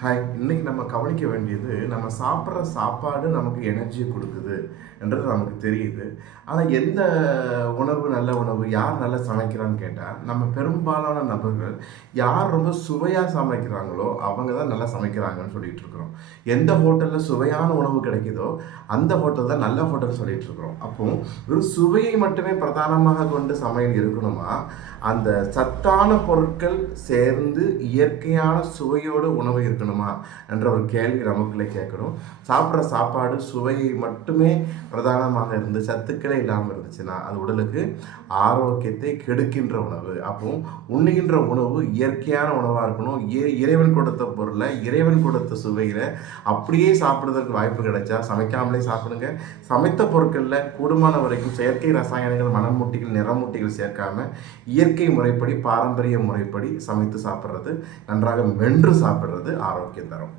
Hi, இன்னைக்கு நம்ம கவனிக்க வேண்டியது, நம்ம சாப்பிட்ற சாப்பாடு நமக்கு எனர்ஜியை கொடுக்குது என்றது நமக்கு தெரியுது. ஆனால் எந்த உணவு நல்ல உணவு, யார் நல்லா சமைக்கிறான்னு கேட்டால், நம்ம பெரும்பாலான நபர்கள் யார் ரொம்ப சுவையாக சமைக்கிறாங்களோ அவங்க தான் நல்லா சமைக்கிறாங்கன்னு சொல்லிட்டு இருக்கிறோம். எந்த ஹோட்டலில் சுவையான உணவு கிடைக்குதோ அந்த ஹோட்டல் தான் நல்ல ஹோட்டல் சொல்லிட்டு இருக்கிறோம். அப்போ வெறும் சுவையை மட்டுமே பிரதானமாக கொண்டு சமையல் இருக்கணுமா, அந்த சத்தான பொருட்கள் சேர்ந்து இயற்கையான சுவையோடு உணவு இருக்கணுமா என்ற ஒரு கேள்வி நமக்குள்ளே கேட்கணும். சாப்பிட்ற சாப்பாடு சுவையை மட்டுமே பிரதானமாக இருந்து சத்துக்களே இல்லாமல் இருந்துச்சுன்னா அது உடலுக்கு ஆரோக்கியத்தை கெடுக்கின்ற உணவு. அப்போ உண்ணுகின்ற உணவு இயற்கையான உணவாக இருக்கணும். இறைவன் கொடுத்த பொருளை, இறைவன் கொடுத்த சுவையில் அப்படியே சாப்பிடுறதுக்கு வாய்ப்பு கிடைச்சா சமைக்காமலே சாப்பிடுங்க. சமைத்த பொருட்களில் கூடுமான வரைக்கும் செயற்கை ரசாயனங்கள், மணமூட்டிகள், நிறமூட்டிகள் சேர்க்காம இயற்கை முறைப்படி, பாரம்பரிய முறைப்படி சமைத்து சாப்பிட்றது, நன்றாக மென்று சாப்பிட்றது ஆரோக்கியம் தரும்.